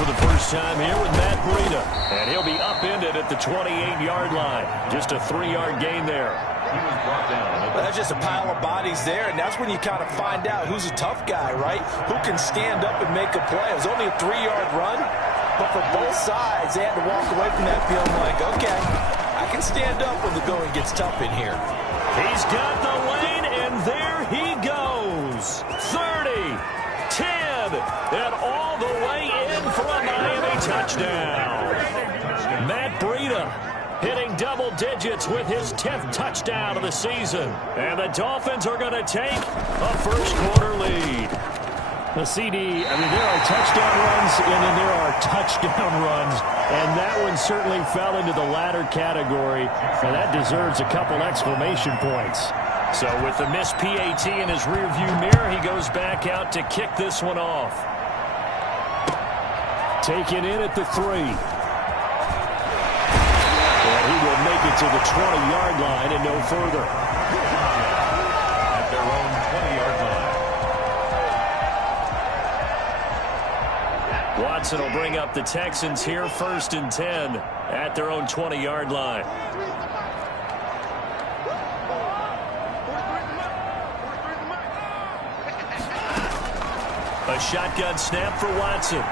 for the first time here with Matt Breida. And he'll be upended at the 28-yard line. Just a 3-yard gain there. He was brought down. Well, that's just a pile of bodies there, and that's when you kind of find out who's a tough guy, right? Who can stand up and make a play. It was only a 3-yard run, but for both sides, they had to walk away from that feeling like, okay, I can stand up when the going gets tough in here. He's got the lane, and there he goes. 30, 10, and all the way in for a Miami touchdown. Matt Breida hitting double digits with his 10th touchdown of the season. And the Dolphins are going to take a first-quarter lead. The CD, I mean, there are touchdown runs, and then there are touchdown runs. And that one certainly fell into the latter category. And that deserves a couple exclamation points. So with the missed PAT in his rearview mirror, he goes back out to kick this one off. Taken in at the 3. He will make it to the 20-yard line and no further. At their own 20-yard line. Watson will bring up the Texans here, 1st and 10 at their own 20-yard line. A shotgun snap for Watson.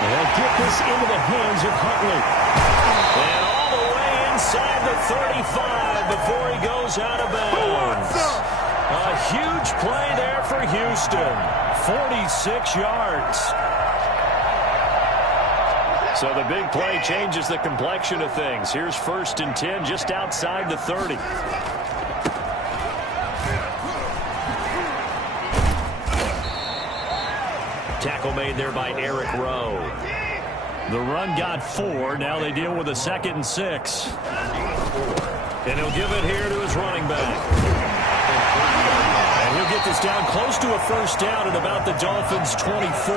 They'll get this into the hands of Huntley. And all the way inside the 35 before he goes out of bounds. A huge play there for Houston. 46 yards. So the big play changes the complexion of things. Here's 1st and 10 just outside the 30. Tackle made there by Eric Rowe. The run got 4. Now they deal with a 2nd and 6. And he'll give it here to his running back. And he'll get this down close to a first down at about the Dolphins' 24.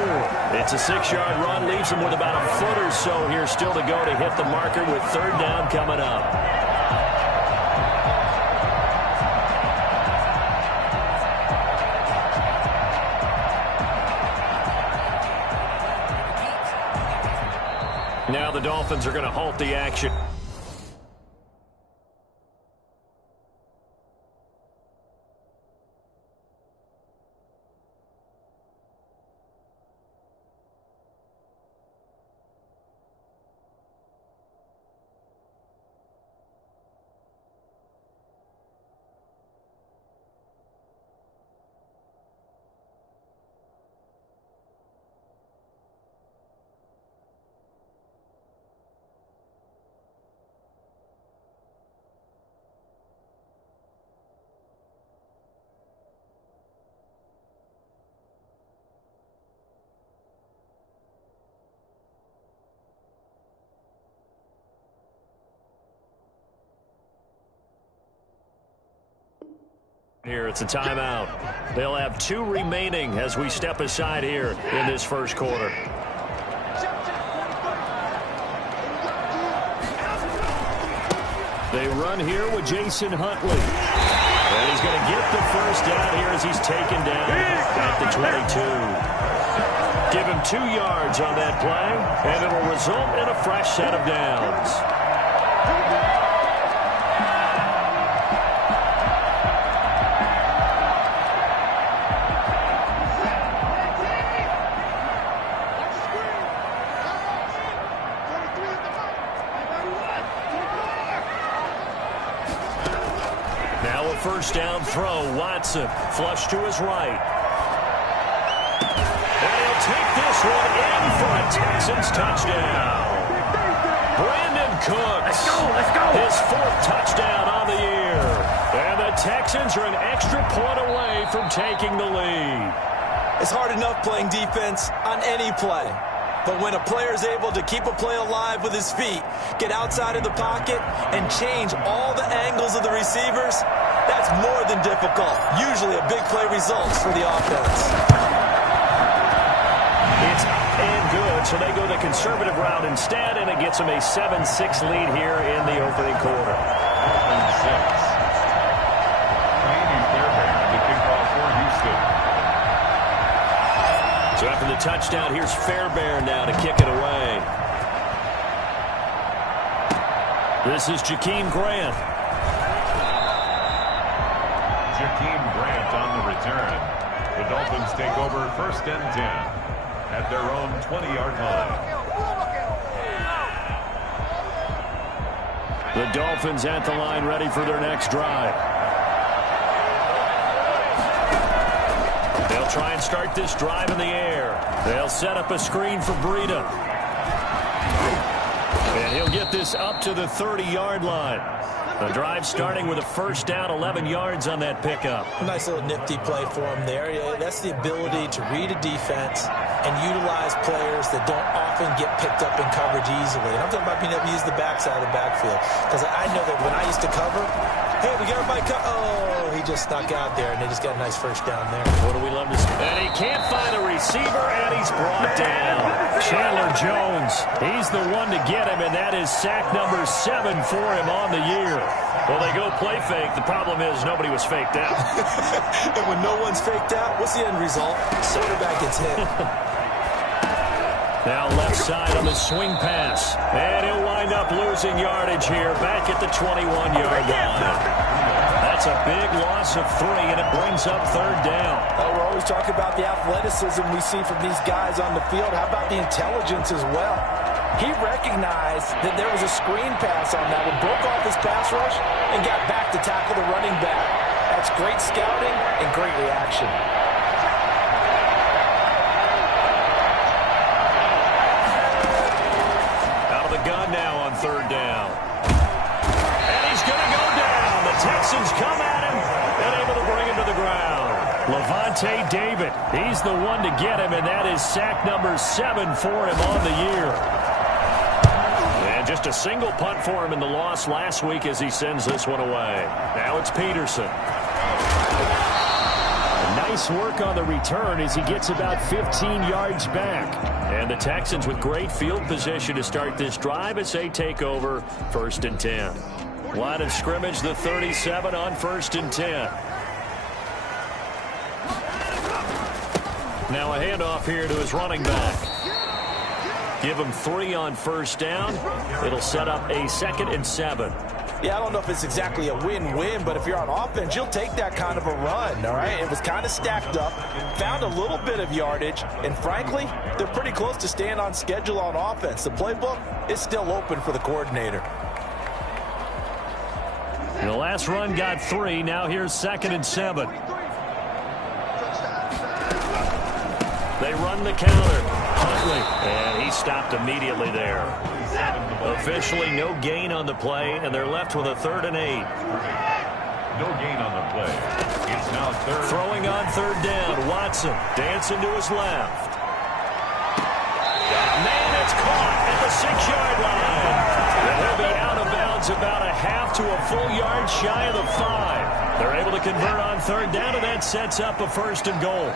It's a 6-yard run. Leaves them with about a foot or so here still to go to hit the marker with 3rd down coming up. Now the Dolphins are going to halt the action. Here, it's a timeout. They'll have 2 remaining as we step aside here in this first quarter. They run here with Jason Huntley. And he's going to get the first down here as he's taken down at the 22. Give him 2 yards on that play, and it'll result in a fresh set of downs. First down throw, Watson, flush to his right. And he'll take this one in for a Texans touchdown. Brandon Cooks. Let's go. His 4th touchdown on the year. And the Texans are an extra point away from taking the lead. It's hard enough playing defense on any play. But when a player is able to keep a play alive with his feet, get outside of the pocket, and change all the angles of the receivers, that's more than difficult. Usually a big play results for the offense. It's up and good, so they go the conservative route instead, and it gets them a 7-6 lead here in the opening quarter. 7-6. Miami's there, the kickoff for Houston. So after the touchdown, here's Fairbairn now to kick it away. This is Jakeem Grant. Jakeem Grant on the return. The Dolphins take over 1st and 10 at their own 20-yard line. The Dolphins at the line, ready for their next drive. They'll try and start this drive in the air. They'll set up a screen for Breida. And he'll get this up to the 30-yard line. The drive starting with a 1st down, 11 yards on that pickup. A nice little nifty play for him there. That's the ability to read a defense and utilize players that don't often get picked up in coverage easily. And I'm talking about being able to use the backside of the backfield. Because I know that when I used to cover, hey, we got everybody oh, he just snuck out there, and they just got a nice 1st down there. What do we love to see? And he can't find a receiver, and he's brought down. Chandler Jones, he's the one to get him, and that is sack number 7 for him on the year. Well, they go play fake. The problem is nobody was faked out. And when no one's faked out, what's the end result? Quarterback gets hit. Now left side on the swing pass. And he'll wind up losing yardage here back at the 21-yard line. That's a big loss of 3, and it brings up 3rd down. Oh, we're always talking about the athleticism we see from these guys on the field. How about the intelligence as well? He recognized that there was a screen pass on that one, broke off his pass rush, and got back to tackle the running back. That's great scouting and great reaction. Out of the gun now on 3rd down. And he's going to go down. The Texans come at him and able to bring him to the ground. Lavonte David, he's the one to get him, and that is sack number 7 for him on the year. Just a single punt for him in the loss last week as he sends this one away. Now it's Peterson. Nice work on the return as he gets about 15 yards back. And the Texans with great field position to start this drive as they take over 1st and 10. Line of scrimmage, the 37 on 1st and 10. Now a handoff here to his running back. Give him 3 on 1st down. It'll set up a 2nd and 7. Yeah, I don't know if it's exactly a win-win, but if you're on offense, you'll take that kind of a run, all right? It was kind of stacked up, found a little bit of yardage, and frankly, they're pretty close to staying on schedule on offense. The playbook is still open for the coordinator. The last run got 3. Now here's 2nd and 7. They run the counter. Huntley, and he stopped immediately there. Officially no gain on the play, and they're left with a 3rd and 8. No gain on the play. It's now 3rd. Throwing on 3rd down. Watson dancing to his left. Man, it's caught at the 6-yard line. And he'll be out of bounds about a half to a full yard shy of the 5. They're able to convert on 3rd down, and that sets up a 1st and goal.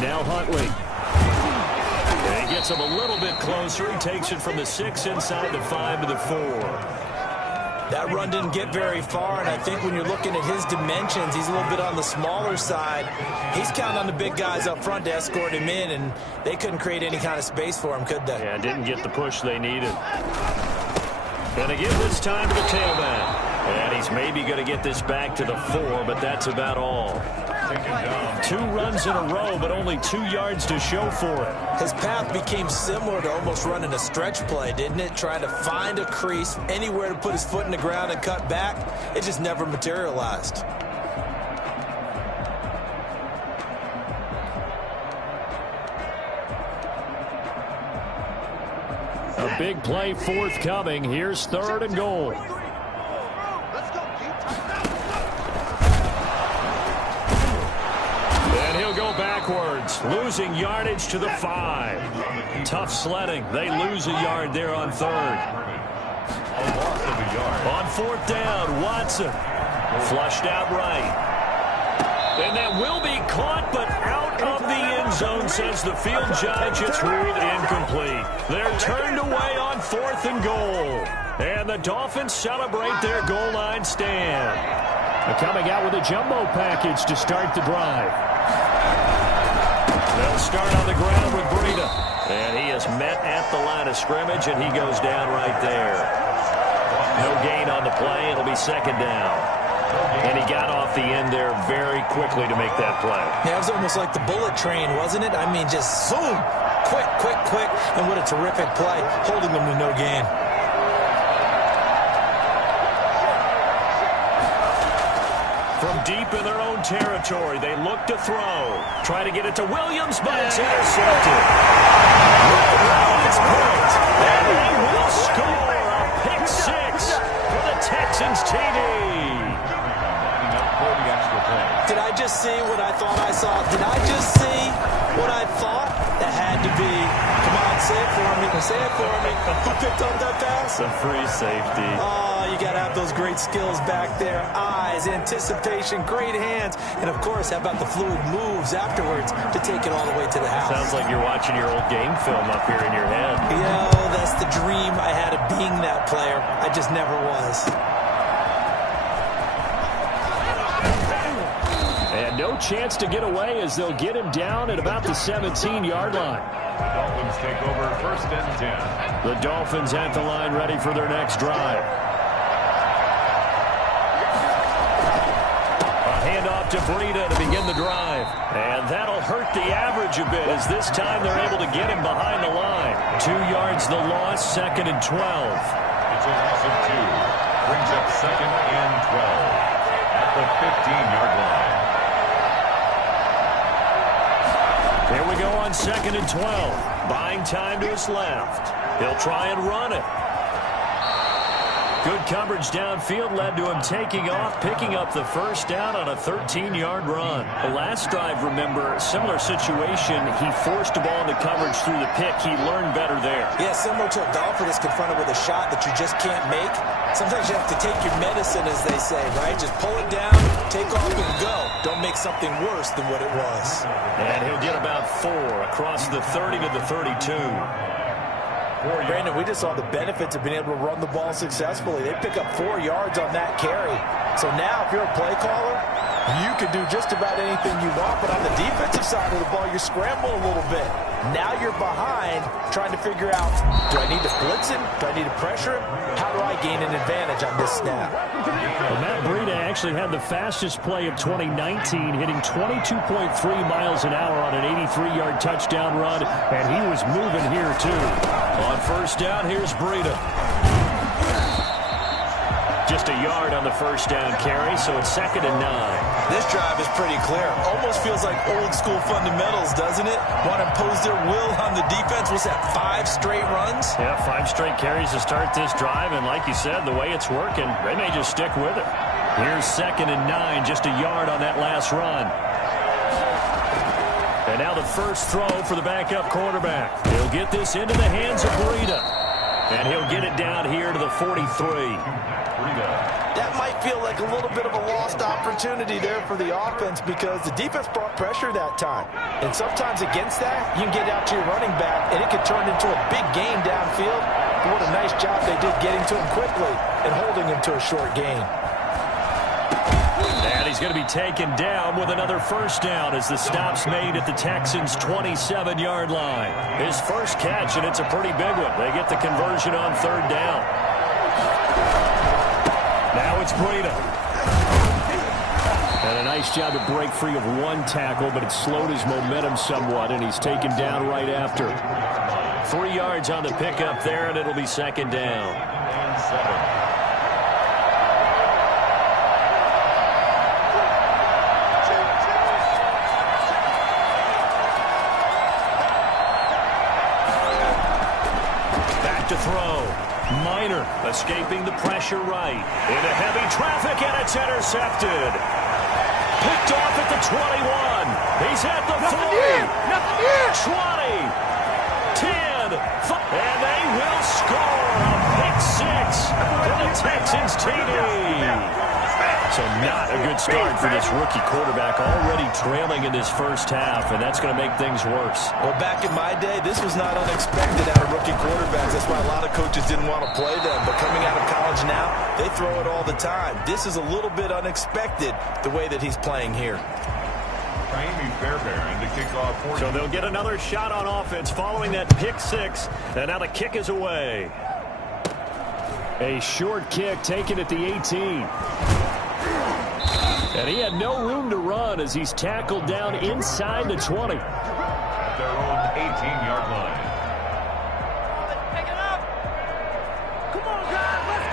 Now Huntley. And he gets him a little bit closer. He takes it from the 6 inside the 5 to the 4. That run didn't get very far, and I think when you're looking at his dimensions, he's a little bit on the smaller side. He's counting on the big guys up front to escort him in, and they couldn't create any kind of space for him, could they? Yeah, didn't get the push they needed. Gonna give this time to the tailback. And he's maybe going to get this back to the 4, but that's about all. 2 runs in a row, but only 2 yards to show for it. His path became similar to almost running a stretch play, didn't it? Trying to find a crease, anywhere to put his foot in the ground and cut back. It just never materialized. A big play forthcoming. Here's 3rd and goal. And he'll go backwards, losing yardage to the 5. Tough sledding. They lose a yard there on 3rd. On 4th down, Watson. Flushed out right. And that will be caught, but out of the end zone, says the field judge. It's ruled incomplete. They're turned away on 4th and goal. And the Dolphins celebrate their goal line stand. Coming out with a jumbo package to start the drive. They'll start on the ground with Breida. And he is met at the line of scrimmage, and he goes down right there. No gain on the play. It'll be second down. And he got off the end there very quickly to make that play. Yeah, it was almost like the bullet train, wasn't it? I mean, just zoom. Quick, quick, quick. And what a terrific play, holding them to no gain. From deep in their own territory, they look to throw. Try to get it to Williams, but it's intercepted. It's picked, and they will score a pick six for the Texans TD. Did I just see what I thought I saw? Did I just see what I thought? That had to be. Come on, say it for me. Say it for me. Who picked up that pass? The free safety. Oh, you got to have those great skills back there. Eyes, anticipation, great hands. And, of course, how about the fluid moves afterwards to take it all the way to the house? Sounds like you're watching your old game film up here in your head. That's the dream I had of being that player. I just never was. And no chance to get away as they'll get him down at about the 17-yard line. The Dolphins take over first and 10. The Dolphins at the line ready for their next drive. A handoff to Breida to begin the drive. And that'll hurt the average a bit as this time they're able to get him behind the line. 2 yards the loss, second and 12. It's a loss of 2. Brings up second and 12 at the 15-yard line. Here we go on second and 12. Buying time to his left. He'll try and run it. Good coverage downfield led to him taking off, picking up the first down on a 13-yard run. The last drive, remember, similar situation. He forced the ball into coverage through the pick. He learned better there. Yeah, similar to a golfer that's confronted with a shot that you just can't make. Sometimes you have to take your medicine, as they say, right? Just pull it down, take off, and go. Don't make something worse than what it was. And he'll get about 4 across the 30 to the 32. Brandon, we just saw the benefits of being able to run the ball successfully. They pick up 4 yards on that carry. So now, if you're a play caller, you can do just about anything you want. But on the defensive side of the ball, you scramble a little bit. Now you're behind, trying to figure out, do I need to blitz him? Do I need to pressure him? How do I gain an advantage on this snap? Well, Matt Breida actually had the fastest play of 2019, hitting 22.3 miles an hour on an 83-yard touchdown run, and he was moving here, too. On first down, here's Breida. Just a yard on the first down carry, so it's second and 9. This drive is pretty clear. Almost feels like old school fundamentals, doesn't it? Want to impose their will on the defense. What's that, 5 straight runs? Yeah, 5 straight carries to start this drive, and like you said, the way it's working, they may just stick with it. Here's second and 9, just a yard on that last run. And now the first throw for the backup quarterback. He'll get this into the hands of Breida. And he'll get it down here to the 43. That might feel like a little bit of a lost opportunity there for the offense because the defense brought pressure that time. And sometimes against that, you can get out to your running back, and it could turn into a big game downfield. But what a nice job they did getting to him quickly and holding him to a short gain. And he's going to be taken down with another first down as the stop's made at the Texans' 27-yard line. His first catch, and it's a pretty big one. They get the conversion on third down. Now it's Breida. And a nice job to break free of one tackle, but it slowed his momentum somewhat, and he's taken down right after. 3 yards on the pickup there, and it'll be second down. And 7. To throw. Minor escaping the pressure right. Into heavy traffic, and it's intercepted. Picked off at the 21. He's at the 40. 20. 10. And they will score a pick 6 for the Texans TD. So not a good start for this rookie quarterback, already trailing in this first half, and that's going to make things worse. Well, back in my day, this was not unexpected out of rookie quarterbacks. That's why a lot of coaches didn't want to play them. But coming out of college now, they throw it all the time. This is a little bit unexpected, the way that he's playing here. Ka'imi Fairbairn to kick off for So they'll get another shot on offense following that pick six, and now the kick is away. A short kick taken at the 18. And he had no room to run as he's tackled down inside the 20. At their own 18-yard line. Pick it up. Come on, guys, let's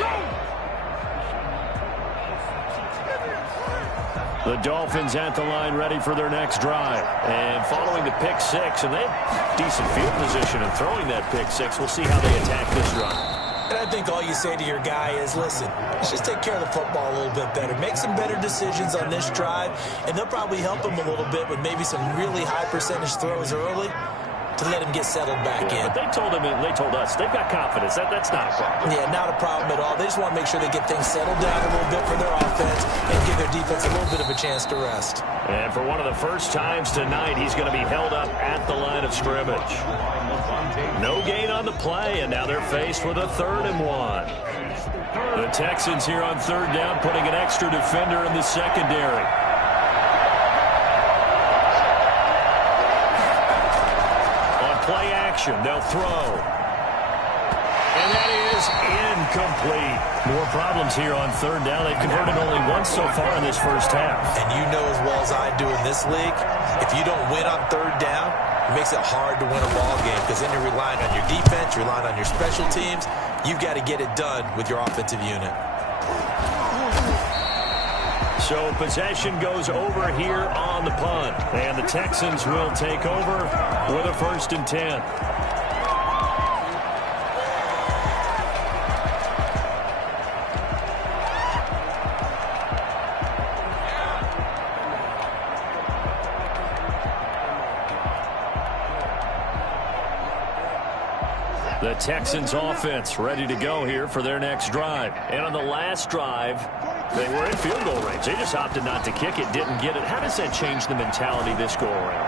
go. The Dolphins at the line ready for their next drive. And following the pick six, and they have decent field position in throwing that pick six. We'll see how they attack this drive. And I think all you say to your guy is, listen, let's just take care of the football a little bit better. Make some better decisions on this drive, and they'll probably help him a little bit with maybe some really high percentage throws early to let him get settled back in. But they told us, they've got confidence. That's not a problem. Yeah, not a problem at all. They just want to make sure they get things settled down a little bit for their offense and give their defense a little bit of a chance to rest. And for one of the first times tonight, he's going to be held up at the line of scrimmage. No gain on the play, and now they're faced with a 3rd and 1. The Texans here on 3rd down, putting an extra defender in the secondary. On play action, they'll throw. And that is incomplete. More problems here on 3rd down. They've converted only once so far in this first half. And you know as well as I do in this league, if you don't win on 3rd down, it makes it hard to win a ball game because then you're relying on your defense, you're relying on your special teams. You've got to get it done with your offensive unit. So possession goes over here on the punt. And the Texans will take over with a 1st and 10. The Texans offense ready to go here for their next drive. And on the last drive, they were in field goal range. They just opted not to kick it, didn't get it. How does that change the mentality this go around?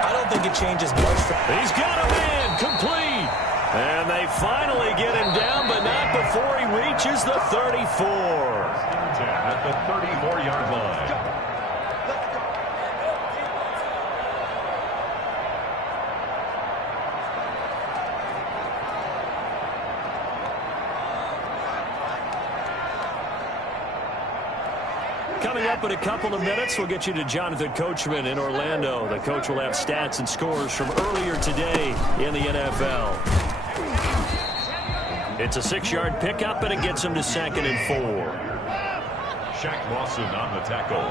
I don't think it changes much. He's got him in, complete. And they finally get him down, but not before he reaches the 34. At the 34-yard line. Coming up in a couple of minutes, we'll get you to Jonathan Coachman in Orlando. The coach will have stats and scores from earlier today in the NFL. It's a 6-yard pickup, and it gets him to 2nd and 4. Shaq Lawson on the tackle.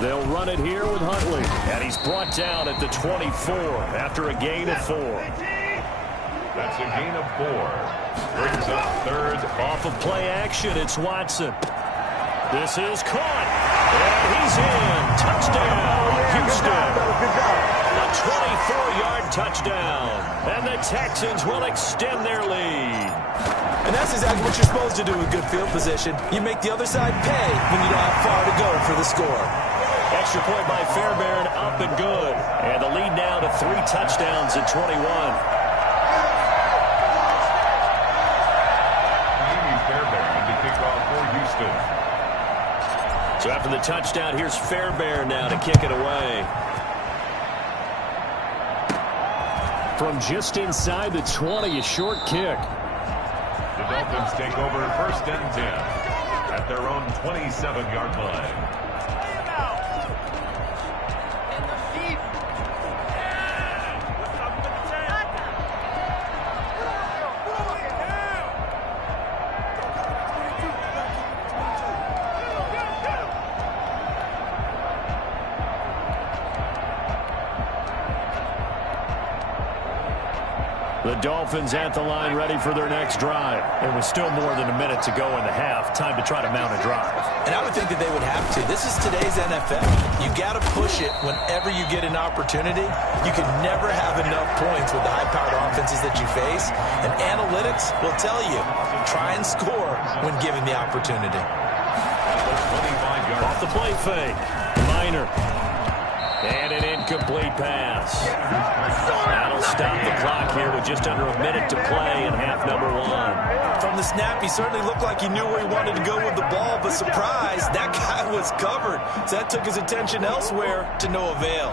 They'll run it here with Huntley, and he's brought down at the 24 after a gain of 4. That's a gain of 4. Brings up 3rd. Off of play action, it's Watson. This is caught, and he's in. Touchdown, Houston. A 24-yard touchdown, and the Texans will extend their lead. And that's exactly what you're supposed to do with good field position. You make the other side pay when you don't have far to go for the score. Extra point by Fairbairn, up and good. And the lead now to 3 touchdowns at 21. Ka'imi Fairbairn to kick off for Houston. So after the touchdown, here's Fairbairn now to kick it away. From just inside the 20, a short kick. The Dolphins take over 1st and 10 at their own 27-yard line. The Dolphins at the line ready for their next drive. And with still more than a minute to go in the half, time to try to mount a drive. And I would think that they would have to. This is today's NFL. You got to push it whenever you get an opportunity. You can never have enough points with the high-powered offenses that you face. And analytics will tell you, try and score when given the opportunity. the play fake. Minor. And an incomplete pass. That'll stop the clock here with just under a minute to play in half number one. From the snap, he certainly looked like he knew where he wanted to go with the ball, but surprise, that guy was covered. So that took his attention elsewhere to no avail.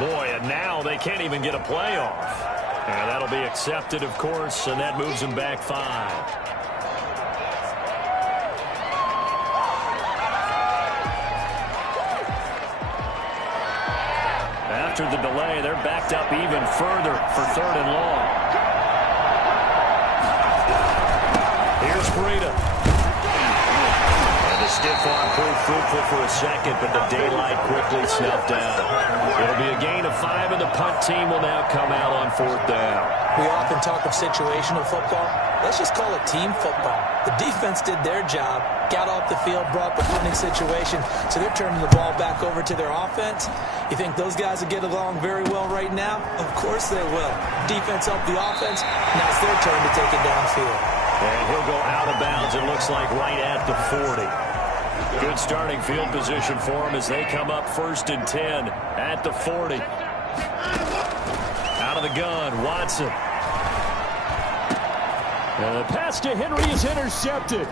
Boy, and now they can't even get a playoff. And that'll be accepted, of course, and that moves them back 5. After the delay, they're backed up even further for 3rd and long. Here's Breida. And the stiff arm proved fruitful for a second, but the daylight quickly snuffed out. It'll be a gain of 5, and the punt team will now come out on 4th down. We often talk of situational football. Let's just call it team football. The defense did their job, got off the field, brought the punting situation, so they're turning the ball back over to their offense. You think those guys will get along very well right now? Of course they will. Defense helped the offense. Now it's their turn to take it downfield. And he'll go out of bounds, it looks like, right at the 40. Good starting field position for him as they come up 1st and 10 at the 40. Out of the gun, Watson. And the pass to Henry is intercepted.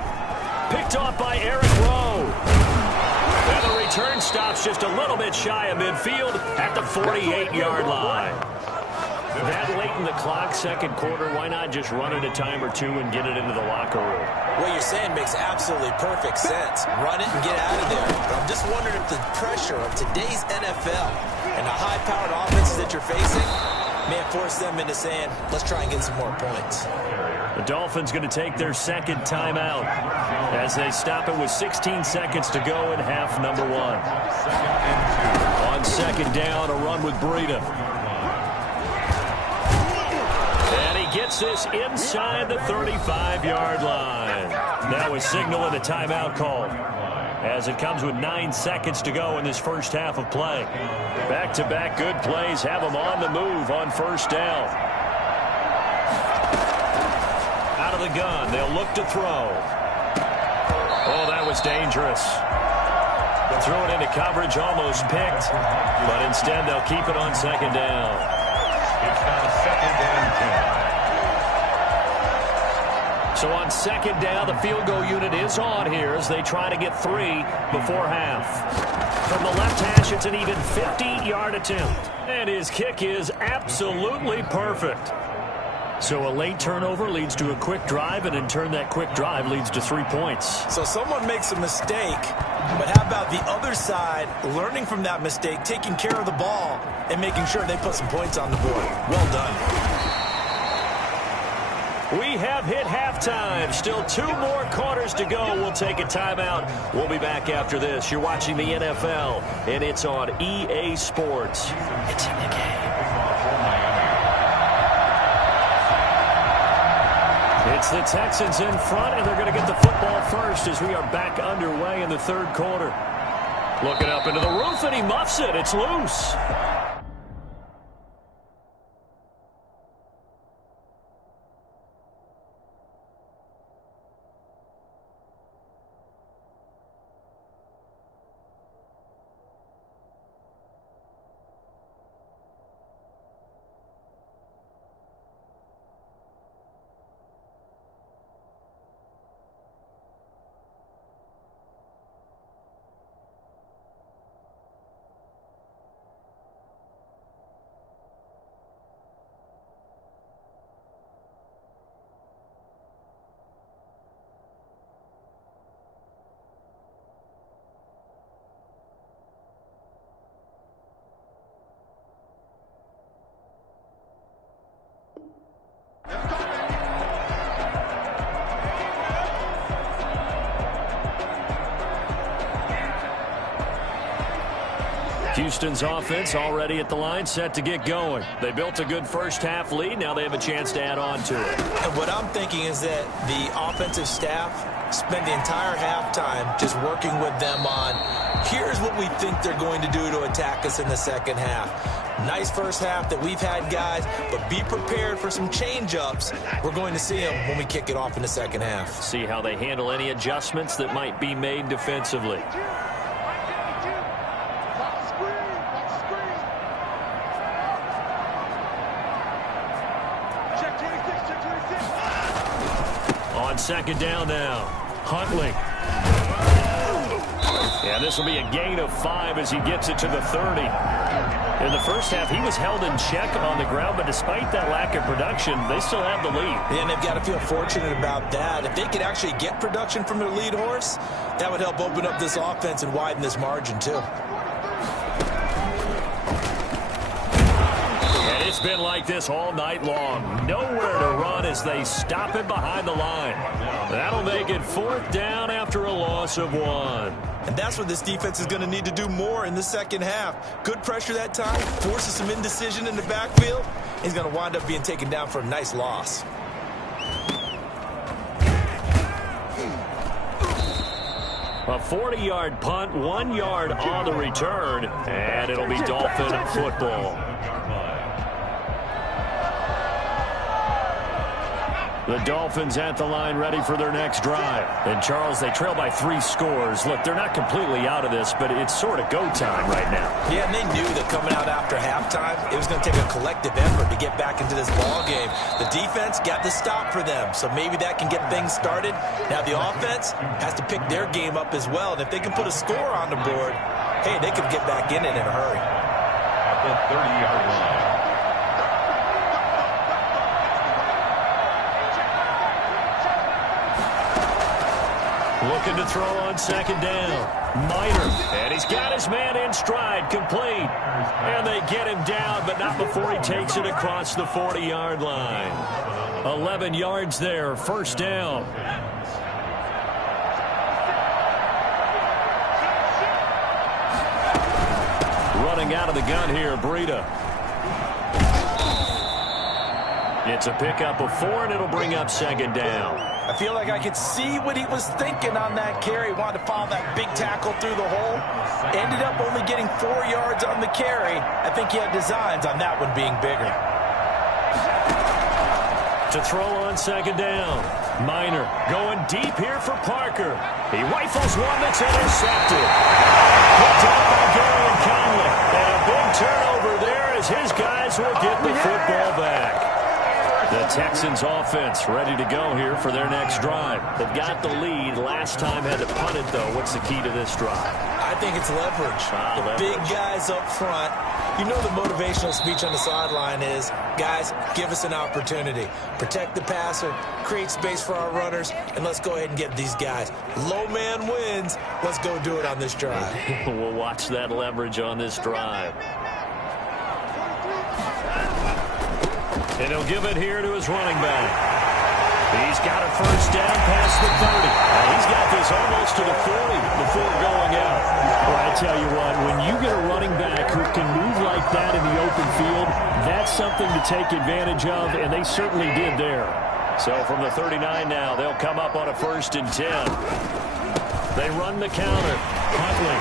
Picked off by Eric Rowe. And the return stops just a little bit shy of midfield at the 48-yard line. That late in the clock, 2nd quarter, why not just run it a time or two and get it into the locker room? What you're saying makes absolutely perfect sense. Run it and get out of there. But I'm just wondering if the pressure of today's NFL and the high-powered offenses that you're facing may have forced them into saying, let's try and get some more points. The Dolphins going to take their 2nd timeout as they stop it with 16 seconds to go in half number 1. On 2nd down, a run with Breida. And he gets this inside the 35-yard line. Now a signal and a timeout call as it comes with 9 seconds to go in this first half of play. Back-to-back good plays have them on the move on 1st down. Out of the gun, they'll look to throw. Oh, that was dangerous. They'll throw it into coverage, almost picked, but instead they'll keep it on 2nd down. It's now 2nd and 10. So on 2nd down, the field goal unit is on here as they try to get 3 before half. From the left hash, it's an even 50-yard attempt. And his kick is absolutely perfect. So a late turnover leads to a quick drive, and in turn that quick drive leads to 3 points. So someone makes a mistake, but how about the other side learning from that mistake, taking care of the ball, and making sure they put some points on the board? Well done. We have hit halftime. Still 2 more quarters to go. We'll take a timeout. We'll be back after this. You're watching the NFL, and it's on EA Sports. It's in the game. It's the Texans in front, and they're going to get the football first as we are back underway in the 3rd quarter. Looking up into the roof, and he muffs it. It's loose. Houston's offense already at the line, set to get going. They built a good first-half lead. Now they have a chance to add on to it. And what I'm thinking is that the offensive staff spent the entire halftime just working with them on, here's what we think they're going to do to attack us in the second half. Nice first half that we've had, guys, but be prepared for some change-ups. We're going to see them when we kick it off in the second half. See how they handle any adjustments that might be made defensively. On second down now, Huntley. Yeah, this will be a gain of 5 as he gets it to the 30. In the first half, he was held in check on the ground, but despite that lack of production, they still have the lead. And they've got to feel fortunate about that. If they could actually get production from their lead horse, that would help open up this offense and widen this margin, too. And it's been like this all night long. Nowhere to run as they stop it behind the line. That'll make it 4th down after a loss of 1. And that's what this defense is going to need to do more in the second half. Good pressure that time, forces some indecision in the backfield. He's going to wind up being taken down for a nice loss. A 40-yard punt, 1 yard on the return, and it'll be Dolphin football. The Dolphins at the line ready for their next drive. And, Charles, they trail by 3 scores. Look, they're not completely out of this, but it's sort of go time right now. Yeah, and they knew that coming out after halftime, it was going to take a collective effort to get back into this ball game. The defense got the stop for them, so maybe that can get things started. Now the offense has to pick their game up as well, and if they can put a score on the board, hey, they could get back in it in a hurry. At the 30-yard line. Looking to throw on second down. Minor. And he's got his man in stride, complete. And they get him down, but not before he takes it across the 40-yard line. 11 yards there, first down. Running out of the gun here, Breida. It's a pickup of 4, and it'll bring up second down. I feel like I could see what he was thinking on that carry. Wanted to follow that big tackle through the hole. Ended up only getting 4 yards on the carry. I think he had designs on that one being bigger. To throw on second down. Minor going deep here for Parker. He rifles one that's intercepted. Picked up by Gary Conley. And a big turnover there as his guys will get the football back. The Texans offense ready to go here for their next drive. They've got the lead. Last time had to punt it, though. What's the key to this drive? I think it's leverage. The big guys up front. You know the motivational speech on the sideline is, guys, give us an opportunity. Protect the passer, create space for our runners, and let's go ahead and get these guys. Low man wins. Let's go do it on this drive. We'll watch that leverage on this drive. And he'll give it here to his running back. He's got a first down past the 30. He's got this almost to the 40 before going out. Well, I tell you what, when you get a running back who can move like that in the open field, that's something to take advantage of, and they certainly did there. So from the 39 now, they'll come up on a 1st and 10. They run the counter. Huntley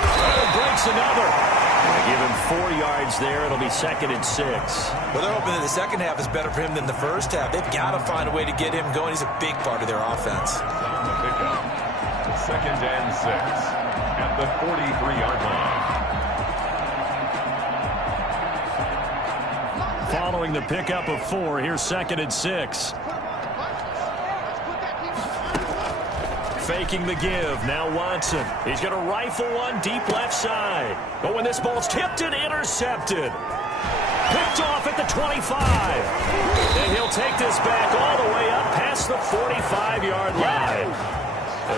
breaks another. They give him 4 yards there. It'll be 2nd and 6. Well, they're hoping that the second half is better for him than the first half. They've got to find a way to get him going. He's a big part of their offense. The pickup. 2nd and 6 at the 43-yard line. Following the pickup of 4, here's 2nd and 6. Faking the give. Now Watson. He's going to rifle one deep left side. But when this ball's tipped and intercepted. Picked off at the 25. And he'll take this back all the way up past the 45-yard line.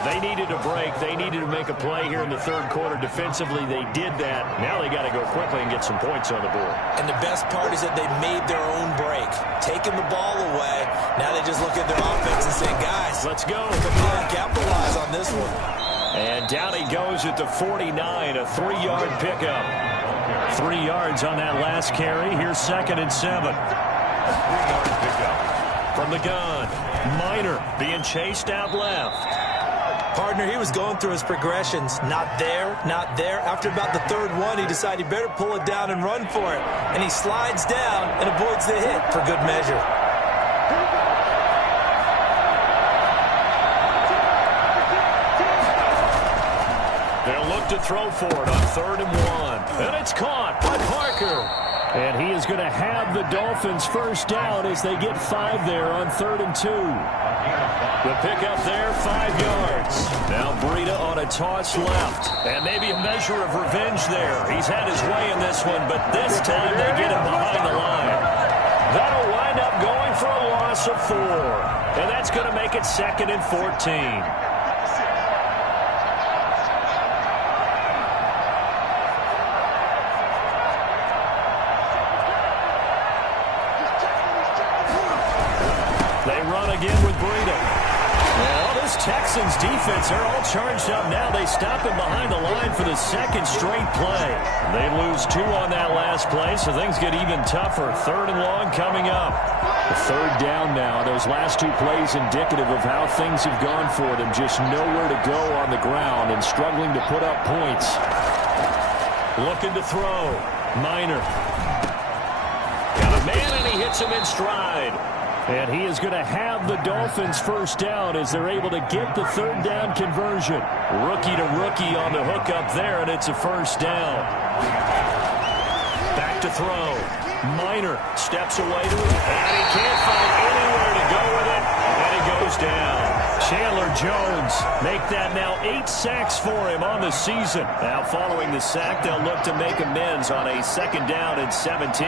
They needed a break. They needed to make a play here in the 3rd quarter. Defensively, they did that. Now they got to go quickly and get some points on the board. And the best part is that they made their own break. Taking the ball away. Now they just look at their offense and say, guys, let's go. Capitalize on this one. And down he goes at the 49, a 3-yard pickup. 3 yards on that last carry. Here's 2nd and 7. 3-yard pickup. From the gun, Minor being chased out left. Partner, he was going through his progressions. Not there, not there. After about the 3rd one, he decided he better pull it down and run for it. And he slides down and avoids the hit for good measure. They'll look to throw for it on 3rd and 1. And it's caught by Parker. And he is going to have the Dolphins first down as they get 5 there on 3rd and 2. The pickup there, 5 yards. Now Breida on a toss left. And maybe a measure of revenge there. He's had his way in this one, but this time they get him behind the line. That'll wind up going for a loss of 4. And that's going to make it 2nd and 14. They run again with Breida. Well, this Texans defense, they're all charged up now. They stop him behind the line for the 2nd straight play. They lose 2 on that last play, so things get even tougher. 3rd and long coming up. The 3rd down now. Those last 2 plays indicative of how things have gone for them. Just nowhere to go on the ground and struggling to put up points. Looking to throw. Minor. Got a man, and he hits him in stride. And he is going to have the Dolphins first down as they're able to get the 3rd down conversion. Rookie to rookie on the hook up there, and it's a first down. Back to throw. Minor steps away to it, and he can't find anywhere to go with it, and he goes down. Chandler Jones make that now 8 sacks for him on the season. Now following the sack, they'll look to make amends on a 2nd down and 17.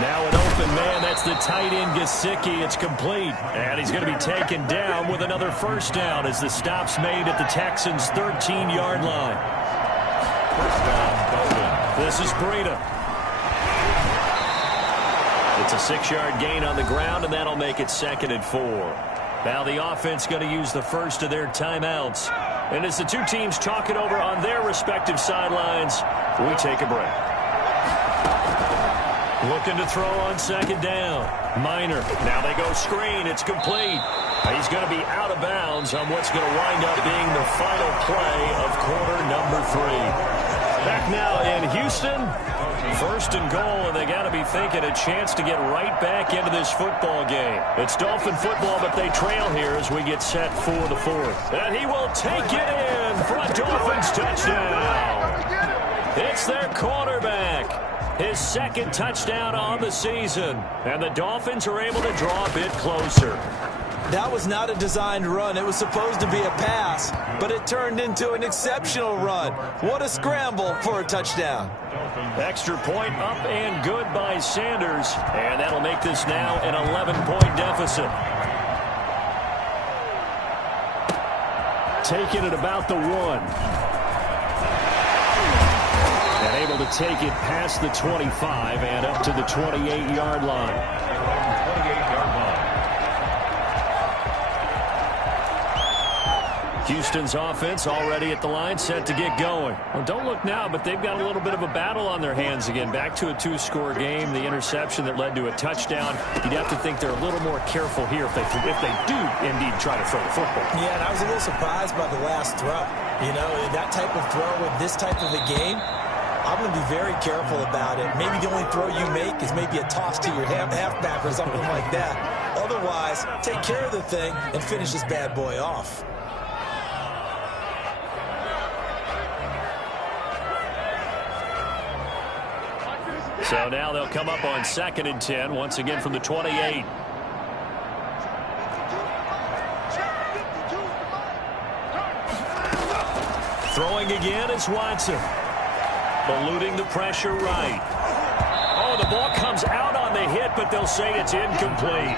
Now an open man, that's the tight end Gesicki. It's complete, and he's going to be taken down with another first down as the stop's made at the Texans' 13-yard line. First down, Bowden. This is Breida. It's a 6-yard gain on the ground, and that'll make it 2nd and 4. Now the offense going to use the first of their timeouts. And as the 2 teams talk it over on their respective sidelines, we take a break. Looking to throw on 2nd down. Minor. Now they go screen. It's complete. He's going to be out of bounds on what's going to wind up being the final play of quarter number 3. Back now in Houston. 1st and goal, and they got to be thinking a chance to get right back into this football game. It's Dolphin football, but they trail here as we get set for the 4th. And he will take it in for a Dolphins touchdown. It's their quarterback. His 2nd touchdown on the season. And the Dolphins are able to draw a bit closer. That was not a designed run. It was supposed to be a pass, but it turned into an exceptional run. What a scramble for a touchdown. Extra point up and good by Sanders. And that'll make this now an 11-point deficit. Taking it about the 1. And able to take it past the 25 and up to the 28-yard line. 28-yard line. Houston's offense already at the line, set to get going. Well, don't look now, but they've got a little bit of a battle on their hands again. Back to a 2-score game, the interception that led to a touchdown. You'd have to think they're a little more careful here if they do indeed try to throw the football. Yeah, and I was a little surprised by the last throw. You know, that type of throw in this type of a game, I'm going to be very careful about it. Maybe the only throw you make is maybe a toss to your halfback or something like that. Otherwise, take care of the thing and finish this bad boy off. So now they'll come up on 2nd and 10, once again from the 28. Throwing again is Watson. Eluding the pressure right. Oh, the ball comes out on the hit, but they'll say it's incomplete.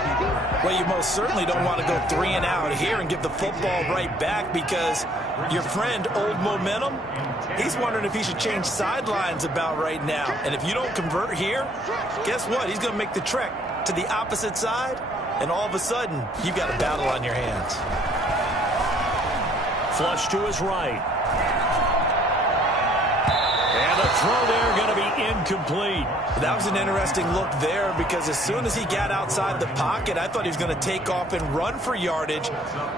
Well, you most certainly don't want to go 3 and out here and give the football right back because your friend, Old Momentum, he's wondering if he should change sidelines about right now. And if you don't convert here, guess what? He's going to make the trek to the opposite side, and all of a sudden, you've got a battle on your hands. Flush to his right. And the throw there going to be incomplete. That was an interesting look there because as soon as he got outside the pocket, I thought he was going to take off and run for yardage.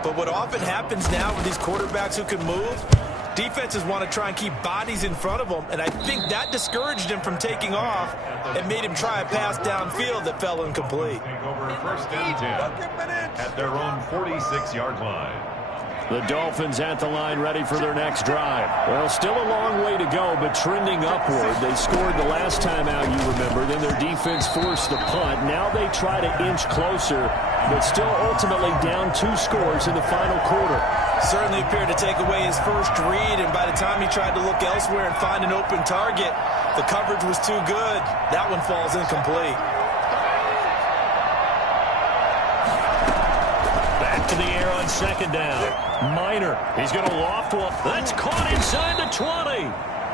But what often happens now with these quarterbacks who can move, defenses want to try and keep bodies in front of them, and I think that discouraged him from taking off and made him try a pass downfield that fell incomplete. Take over first and 10 at their own 46-yard line. The Dolphins at the line ready for their next drive. Well, still a long way to go, but trending upward. They scored the last time out, you remember. Then their defense forced the punt. Now they try to inch closer, but still ultimately down 2 scores in the final quarter. Certainly appeared to take away his first read, and by the time he tried to look elsewhere and find an open target, the coverage was too good. That one falls incomplete. Back to the air on second down. Minor, he's going to loft one. That's caught inside the 20.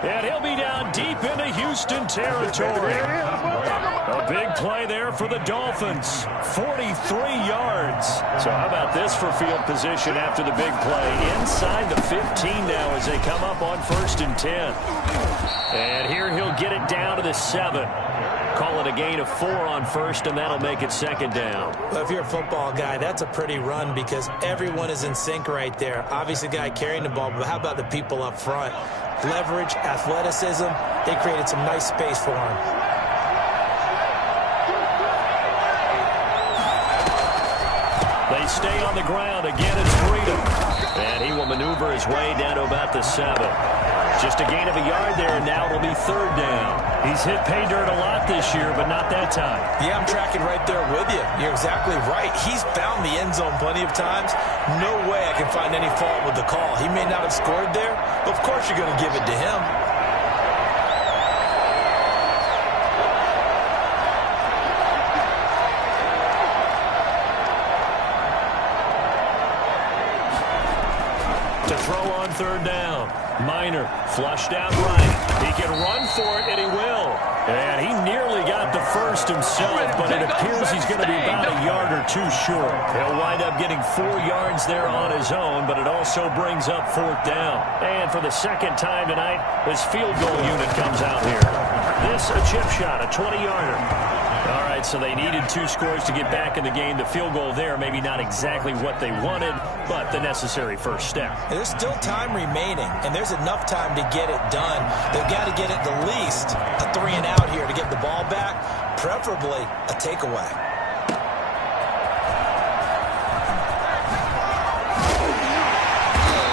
And he'll be down deep into Houston territory. A big play there for the Dolphins. 43 yards. So how about this for field position after the big play? Inside the 15 now as they come up on first and 10. And here he'll get it down to the 7. Call it a gain of 4 on first, and that'll make it second down. Well, if you're a football guy, that's a pretty run because everyone is in sync right there. Obviously, the guy carrying the ball, but how about the people up front? Leverage, athleticism, they created some nice space for him. They stay on the ground. Again, it's Freedom. And he will maneuver his way down to about the 7. Just a gain of a yard there, and now it'll be third down. He's hit pay dirt a lot this year, but not that time. Yeah, I'm tracking right there with you. You're exactly right. He's found the end zone plenty of times. No way I can find any fault with the call. He may not have scored there, but of course you're going to give it to him. To throw on third down. Minor flushed out right. He can run for it, and he will. And he nearly got the first himself, but it appears he's going to be about a yard or 2 short. He'll wind up getting 4 yards there on his own, but it also brings up fourth down. And for the second time tonight, his field goal unit comes out here. This a chip shot, a 20-yarder. All right, so they needed 2 scores to get back in the game. The field goal there, maybe not exactly what they wanted, but the necessary first step. And there's still time remaining, and there's enough time to get it done. They've got to get it the least a 3 and out here to get the ball back, preferably a takeaway.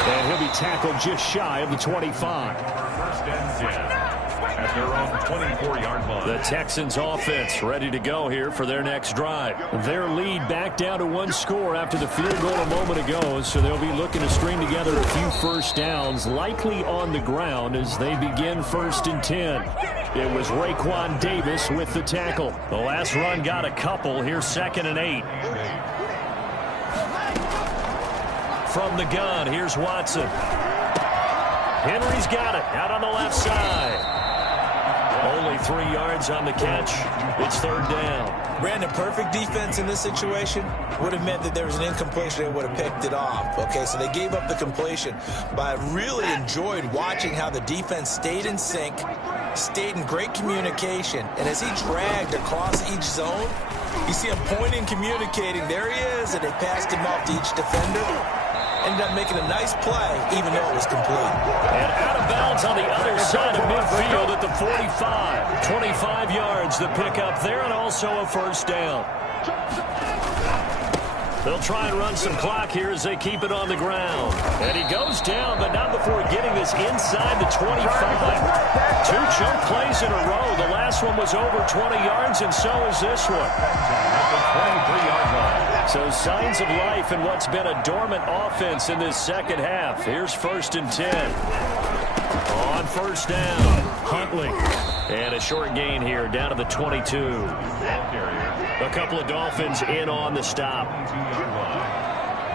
And he'll be tackled just shy of the 25. First and 10. At their own 24-yard line. The Texans offense ready to go here for their next drive. Their lead back down to 1 score after the field goal a moment ago, so they'll be looking to string together a few first downs, likely on the ground as they begin first and 10. It was Raekwon Davis with the tackle. The last run got a couple. Here's second and 8. From the gun, here's Watson. Henry's got it out on the left side. Only 3 yards on the catch. It's third down. Brandon, perfect defense in this situation would have meant that there was an incompletion. They would have picked it off. Okay, so they gave up the completion. But I really enjoyed watching how the defense stayed in sync, stayed in great communication. And as he dragged across each zone, you see him pointing, communicating. There he is, and they passed him off to each defender. Ended up making a nice play, even though it was complete. And out of bounds on the other side of midfield at the 45. 25 yards the pickup there, and also a first down. They'll try and run some clock here as they keep it on the ground. And he goes down, but not before getting this inside the 25. 2 chunk plays in a row. The last one was over 20 yards, and so is this one. At the 23-yard line. So signs of life in what's been a dormant offense in this second half. Here's first and 10. On first down, Huntley. And a short gain here down to the 22. A couple of Dolphins in on the stop.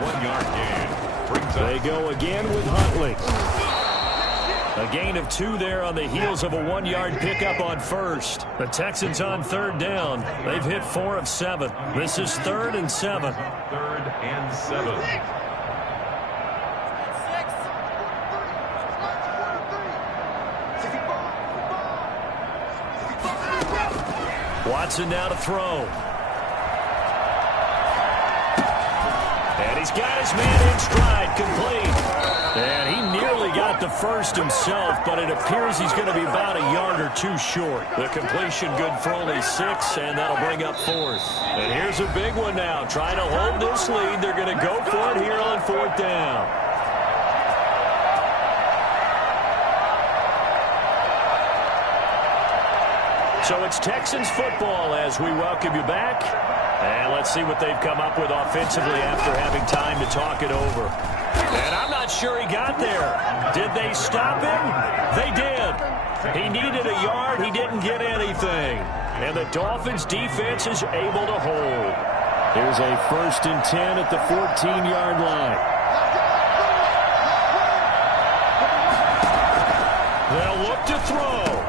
1-yard gain. They go again with Huntley. A gain of 2 there on the heels of a 1-yard pickup on first. The Texans on third down. They've hit 4 of 7. This is 3rd and 7. 3rd and 7. Watson now to throw. And he's got his man in stride, complete. And he nearly got the first himself, but it appears he's going to be about a yard or two short. The completion good for only 6, and that'll bring up 4th. And here's a big one now. Trying to hold this lead. They're going to go for it here on 4th down. So it's Texans football as we welcome you back. And let's see what they've come up with offensively after having time to talk it over. And I'm not sure he got there. Did they stop him? They did. He needed a yard. He didn't get anything. And the Dolphins defense is able to hold. Here's a 1st and 10 at the 14-yard line. They'll look to throw.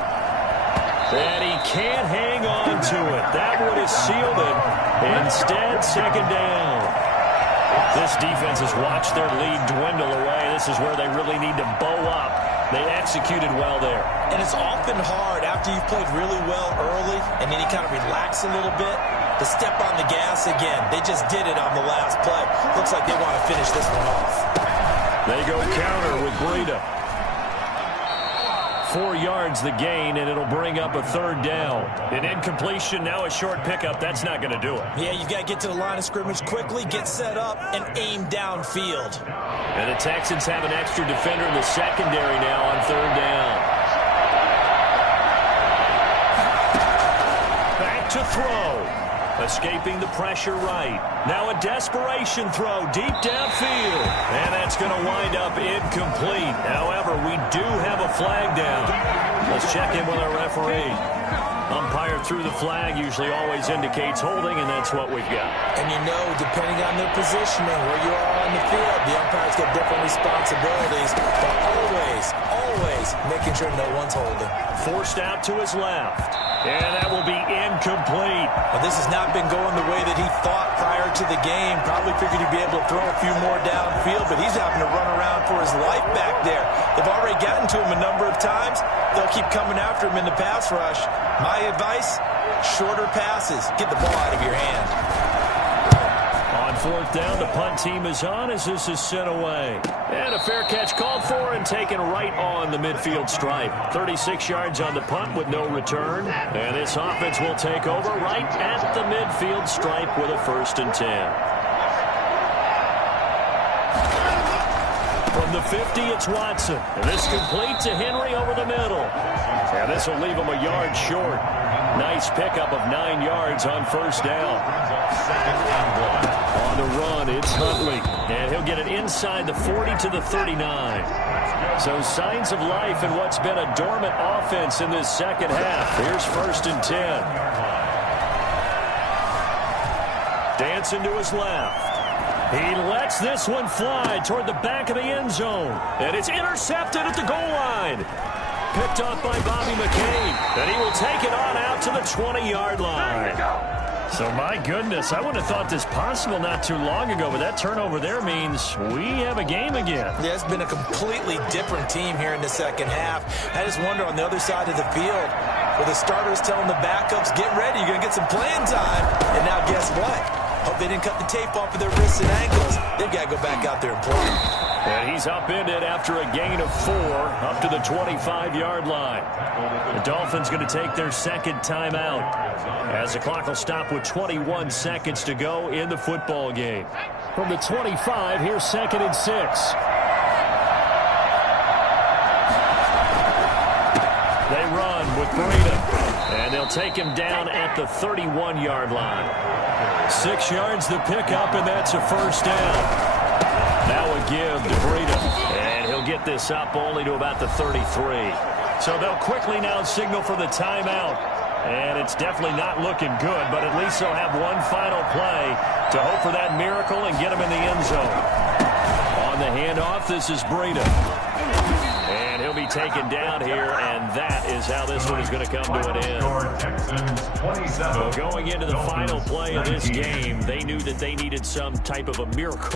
And he can't hang on to it. That would have sealed it. Instead, 2nd down. This defense has watched their lead dwindle away. This is where they really need to bow up. They executed well there. And it's often hard after you've played really well early and then you kind of relax a little bit to step on the gas again. They just did it on the last play. Looks like they want to finish this one off. They go counter with Breida. 4 yards the gain, and it'll bring up a 3rd down. An incompletion, now a short pickup. That's not going to do it. Yeah, you've got to get to the line of scrimmage quickly, get set up, and aim downfield. And the Texans have an extra defender in the secondary now on 3rd down. Back to throw. Escaping the pressure right. Now a desperation throw deep downfield. And that's going to wind up incomplete. However, we do have a flag down. Let's check in with our referee. Umpire threw the flag, usually always indicates holding, and that's what we've got. And you know, depending on their positioning, where you are on the field, the umpire's got different responsibilities, but always making sure no one's holding. Forced out to his left. And that will be incomplete. Well, this has not been going the way that he thought prior to the game. Probably figured he'd be able to throw a few more downfield, but he's having to run around for his life back there. They've already gotten to him a number of times. They'll keep coming after him in the pass rush. My advice, shorter passes. Get the ball out of your hand. On 4th down, the punt team is on as this is sent away. And a fair catch called for and taken right on the midfield stripe. 36 yards on the punt with no return. And this offense will take over right at the midfield stripe with a 1st and 10. From the 50, it's Watson. And this complete to Henry over the middle. And this will leave him a yard short. Nice pickup of 9 yards on 1st down. On the run, it's Huntley. And he'll get it inside the 40 to the 39. So signs of life in what's been a dormant offense in this second half. Here's 1st and 10. Dancing to his left. He lets this one fly toward the back of the end zone. And it's intercepted at the goal line. Picked off by Bobby McCain. And he will take it on out to the 20-yard line. So, my goodness, I wouldn't have thought this possible not too long ago, but that turnover there means we have a game again. Yeah, it's been a completely different team here in the second half. I just wonder on the other side of the field, where the starters telling the backups, get ready, you're going to get some playing time. And now guess what? Hope they didn't cut the tape off of their wrists and ankles. They've got to go back out there and play. And he's upended after a gain of 4 up to the 25-yard line. The Dolphins going to take their 2nd timeout as the clock will stop with 21 seconds to go in the football game. From the 25, here's 2nd and 6. They run with Breida, and they'll take him down at the 31-yard line. 6 yards the pickup, and that's a 1st down. Now a give to Breida, and he'll get this up only to about the 33. So they'll quickly now signal for the timeout, and it's definitely not looking good, but at least they'll have one final play to hope for that miracle and get him in the end zone. On the handoff, this is Breida. And he'll be taken down here, and that is how this one is going to come to an end. So going into the final play of this game, they knew that they needed some type of a miracle.